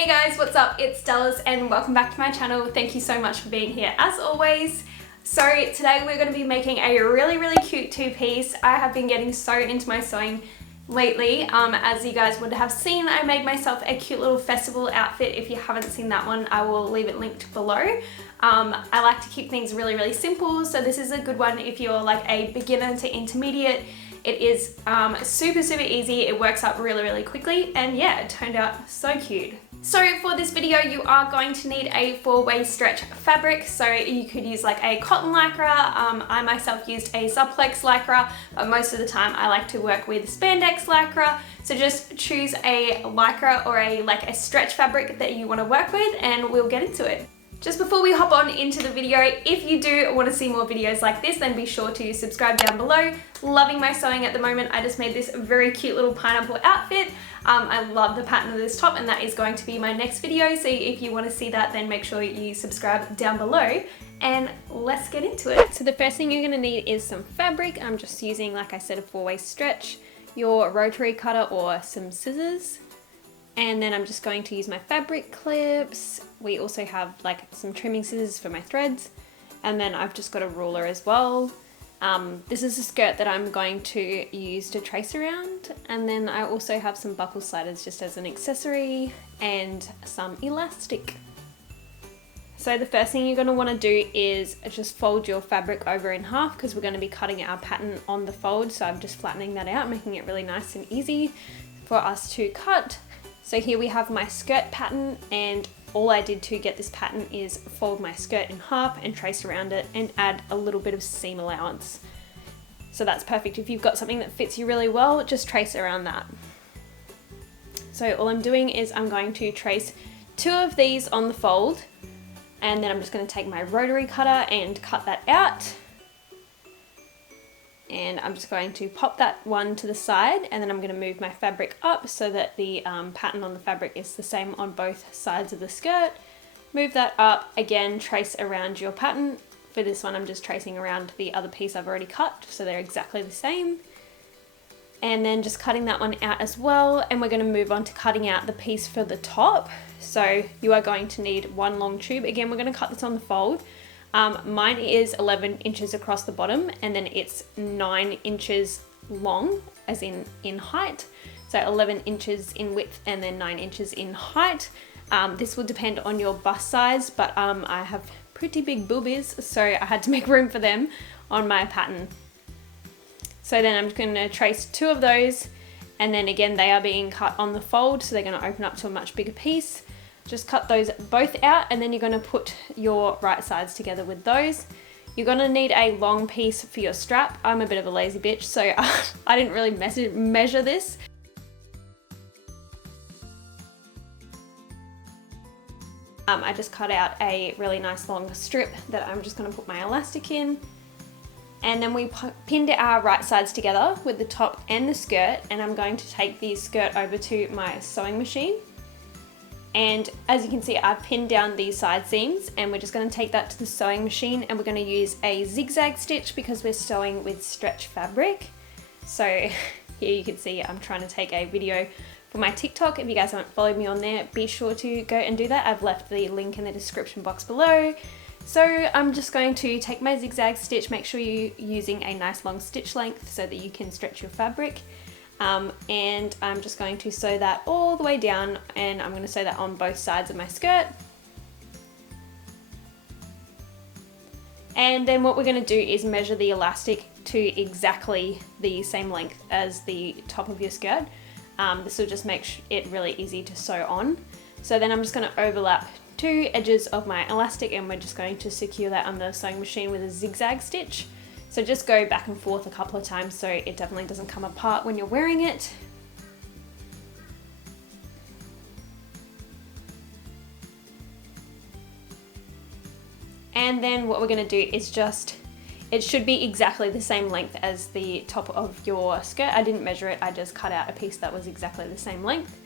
Hey guys, what's up? It's Dallas and welcome back to my channel. Thank you so much for being here as always. So today we're going to be making a really cute two-piece. I have been getting so into my sewing lately. As you guys would have seen, I made myself a cute little festival outfit. If you haven't seen that one, I will leave it linked below. I like to keep things really simple, so this is a good one if you're like a beginner to intermediate. It is super easy, it works up really quickly, and yeah, it turned out so cute. So for this video, you are going to need a 4-way stretch fabric. So you could use like a cotton lycra. I myself used a supplex lycra, but most of the time I like to work with spandex lycra. So just choose a lycra or a stretch fabric that you want to work with, and we'll get into it. Just before we hop on into the video, if you do want to see more videos like this, then be sure to subscribe down below. Loving my sewing at the moment. I just made this very cute little pineapple outfit. I love the pattern of this top, and that is going to be my next video. So if you want to see that, then make sure you subscribe down below, and let's get into it. So the first thing you're going to need is some fabric. I'm just using, like I said, a 4-way stretch, your rotary cutter or some scissors. And then I'm just going to use my fabric clips. We also have like some trimming scissors for my threads. And then I've just got a ruler as well. This is a skirt that I'm going to use to trace around. And then I also have some buckle sliders just as an accessory and some elastic. So the first thing you're going to want to do is just fold your fabric over in half, because we're going to be cutting our pattern on the fold. So I'm just flattening that out, making it really nice and easy for us to cut. So here we have my skirt pattern, and all I did to get this pattern is fold my skirt in half and trace around it and add a little bit of seam allowance. So that's perfect. If you've got something that fits you really well, just trace around that. So all I'm doing is I'm going to trace 2 of these on the fold, and then I'm just going to take my rotary cutter and cut that out. And I'm just going to pop that one to the side, and then I'm going to move my fabric up so that the pattern on the fabric is the same on both sides of the skirt. Move that up, again trace around your pattern. For this one I'm just tracing around the other piece I've already cut, so they're exactly the same. And then just cutting that one out as well, and we're going to move on to cutting out the piece for the top. So you are going to need 1 long tube. Again, we're going to cut this on the fold. Mine is 11 inches across the bottom, and then it's 9 inches long, as in height. So 11 inches in width and then 9 inches in height. This will depend on your bust size, but I have pretty big boobies, so I had to make room for them on my pattern. So then I'm just going to trace 2 of those, and then again they are being cut on the fold, so they're going to open up to a much bigger piece. Just cut those both out, and then you're going to put your right sides together with those. You're going to need a long piece for your strap. I'm a bit of a lazy bitch, so I didn't really measure this. I just cut out a really nice long strip that I'm just going to put my elastic in. And then we pinned our right sides together with the top and the skirt, and I'm going to take the skirt over to my sewing machine. And as you can see, I've pinned down these side seams, and we're just going to take that to the sewing machine, and we're going to use a zigzag stitch because we're sewing with stretch fabric. So here you can see I'm trying to take a video for my TikTok. If you guys haven't followed me on there, be sure to go and do that. I've left the link in the description box below. So I'm just going to take my zigzag stitch, make sure you're using a nice long stitch length so that you can stretch your fabric. And I'm just going to sew that all the way down, and I'm going to sew that on both sides of my skirt. And then what we're going to do is measure the elastic to exactly the same length as the top of your skirt. This will just make it really easy to sew on. So then I'm just going to overlap 2 edges of my elastic, and we're just going to secure that on the sewing machine with a zigzag stitch. So just go back and forth a couple of times so it definitely doesn't come apart when you're wearing it. And then what we're going to do is it should be exactly the same length as the top of your skirt. I didn't measure it, I just cut out a piece that was exactly the same length.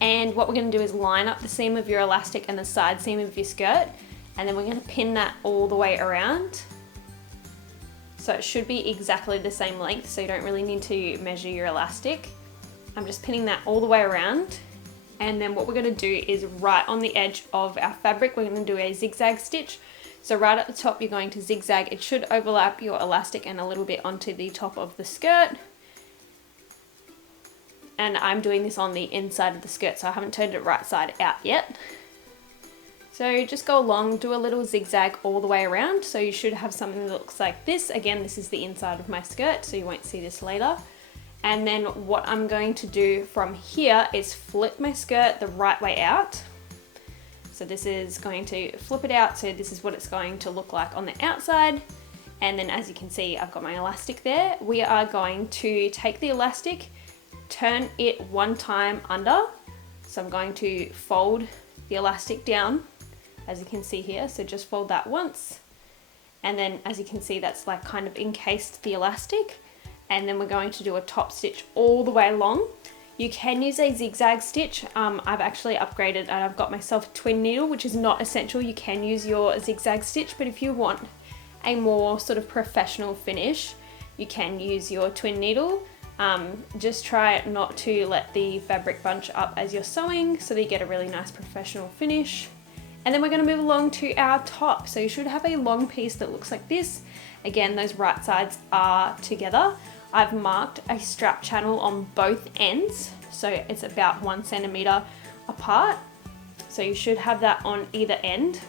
And what we're going to do is line up the seam of your elastic and the side seam of your skirt, and then we're going to pin that all the way around. So it should be exactly the same length, so you don't really need to measure your elastic. I'm just pinning that all the way around, And then what we're going to do is right on the edge of our fabric, we're going to do a zigzag stitch. So right at the top, you're going to zigzag. It should overlap your elastic and a little bit onto the top of the skirt. And I'm doing this on the inside of the skirt, so I haven't turned it right side out yet. So just go along, do a little zigzag all the way around. So you should have something that looks like this. Again, this is the inside of my skirt, so you won't see this later. And then what I'm going to do from here is flip my skirt the right way out. So this is going to flip it out, so this is what it's going to look like on the outside. And then as you can see, I've got my elastic there. We are going to take the elastic, turn it one time under. So I'm going to fold the elastic down, as you can see here. So just fold that once. And then as you can see, that's like kind of encased the elastic. And then we're going to do a top stitch all the way along. You can use a zigzag stitch. I've actually upgraded and I've got myself a twin needle, which is not essential. You can use your zigzag stitch, but if you want a more sort of professional finish, you can use your twin needle. Just try not to let the fabric bunch up as you're sewing so that you get a really nice professional finish. And then we're going to move along to our top. So you should have a long piece that looks like this. Again, those right sides are together. I've marked a strap channel on both ends, so it's about 1 centimeter apart. So you should have that on either end.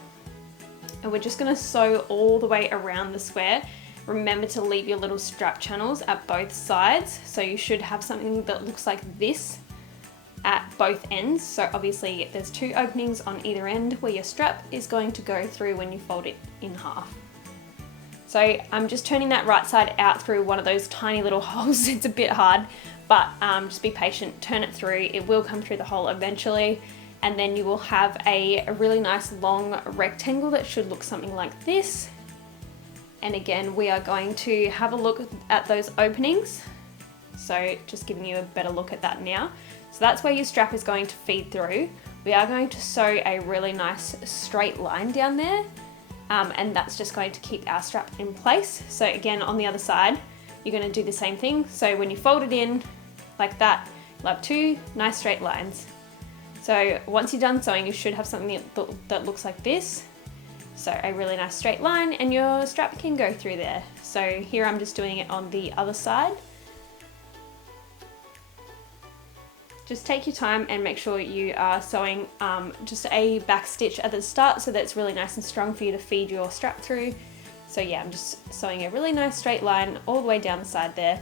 And we're just going to sew all the way around the square. Remember to leave your little strap channels at both sides. So you should have something that looks like this at both ends. So obviously there's 2 openings on either end where your strap is going to go through when you fold it in half. So I'm just turning that right side out through one of those tiny little holes. It's a bit hard, but just be patient, turn it through. It will come through the hole eventually. And then you will have a really nice long rectangle that should look something like this. And again, we are going to have a look at those openings. So just giving you a better look at that now. So that's where your strap is going to feed through. We are going to sew a really nice straight line down there. And that's just going to keep our strap in place. So again, on the other side, you're going to do the same thing. So when you fold it in like that, you'll have 2 nice straight lines. So once you're done sewing, you should have something that looks like this. So a really nice straight line, and your strap can go through there. So here I'm just doing it on the other side. Just take your time and make sure you are sewing just a back stitch at the start so that it's really nice and strong for you to feed your strap through. So yeah, I'm just sewing a really nice straight line all the way down the side there.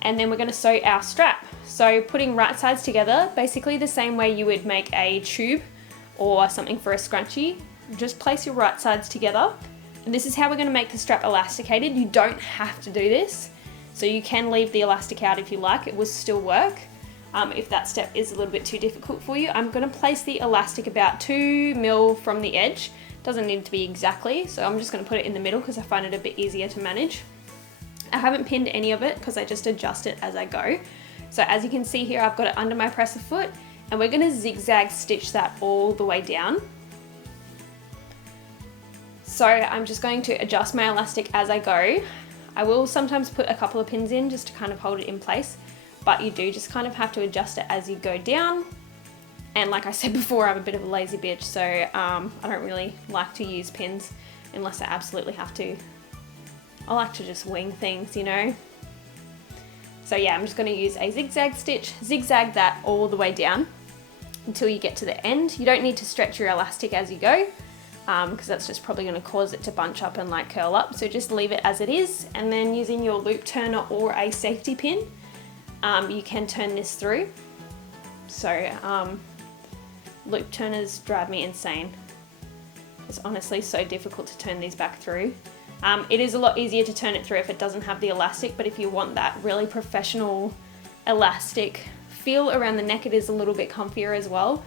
And then we're going to sew our strap. So putting right sides together, basically the same way you would make a tube or something for a scrunchie. Just place your right sides together. And this is how we're going to make the strap elasticated. You don't have to do this. So you can leave the elastic out if you like, it will still work. If that step is a little bit too difficult for you, I'm going to place the elastic about 2 mil from the edge. Doesn't need to be exactly, so I'm just going to put it in the middle because I find it a bit easier to manage. I haven't pinned any of it because I just adjust it as I go. So as you can see here, I've got it under my presser foot, and we're going to zigzag stitch that all the way down. So I'm just going to adjust my elastic as I go. I will sometimes put a couple of pins in just to kind of hold it in place, but you do just kind of have to adjust it as you go down. And like I said before, I'm a bit of a lazy bitch, so I don't really like to use pins unless I absolutely have to. I like to just wing things, you know. So yeah, I'm just going to use a zigzag stitch, zigzag that all the way down until you get to the end. You don't need to stretch your elastic as you go, because that's just probably going to cause it to bunch up and like curl up. So just leave it as it is, and then using your loop turner or a safety pin, you can turn this through. So loop turners drive me insane. It's honestly so difficult to turn these back through. It is a lot easier to turn it through if it doesn't have the elastic, but if you want that really professional elastic feel around the neck, it is a little bit comfier as well.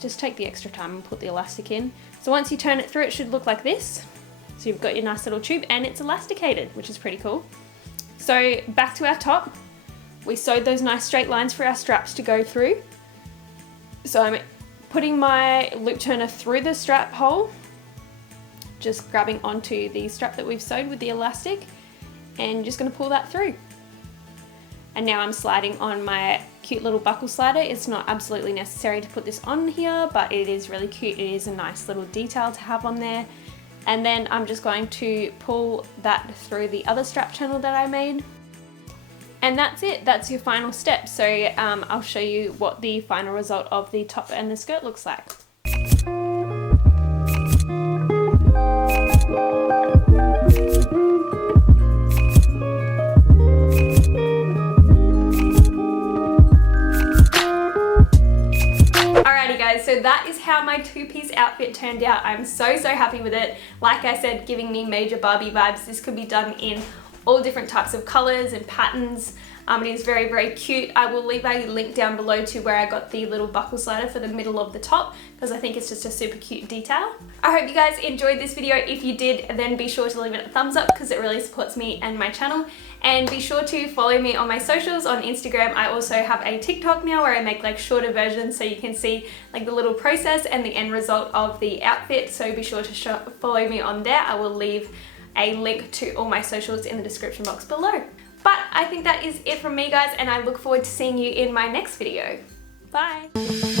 Just take the extra time and put the elastic in. So once you turn it through, it should look like this. So you've got your nice little tube and it's elasticated, which is pretty cool. So back to our top, we sewed those nice straight lines for our straps to go through. So I'm putting my loop turner through the strap hole, just grabbing onto the strap that we've sewed with the elastic, and just going to pull that through. and now I'm sliding on my cute little buckle slider. It's not absolutely necessary to put this on here, but it is really cute. It is a nice little detail to have on there. And then I'm just going to pull that through the other strap channel that I made. And that's it, that's your final step. So I'll show you what the final result of the top and the skirt looks like. Alrighty guys, so that is how my two-piece outfit turned out. I'm so happy with it. Like I said, giving me major Barbie vibes. This could be done in all different types of colors and patterns. It is very cute. I will leave a link down below to where I got the little buckle slider for the middle of the top, because I think it's just a super cute detail. I hope you guys enjoyed this video. If you did, then be sure to leave it a thumbs up because it really supports me and my channel. And be sure to follow me on my socials on Instagram. I also have a TikTok now where I make like shorter versions so you can see like the little process and the end result of the outfit. So be sure to follow me on there. I will leave a link to all my socials in the description box below. But I think that is it from me guys, and I look forward to seeing you in my next video. Bye!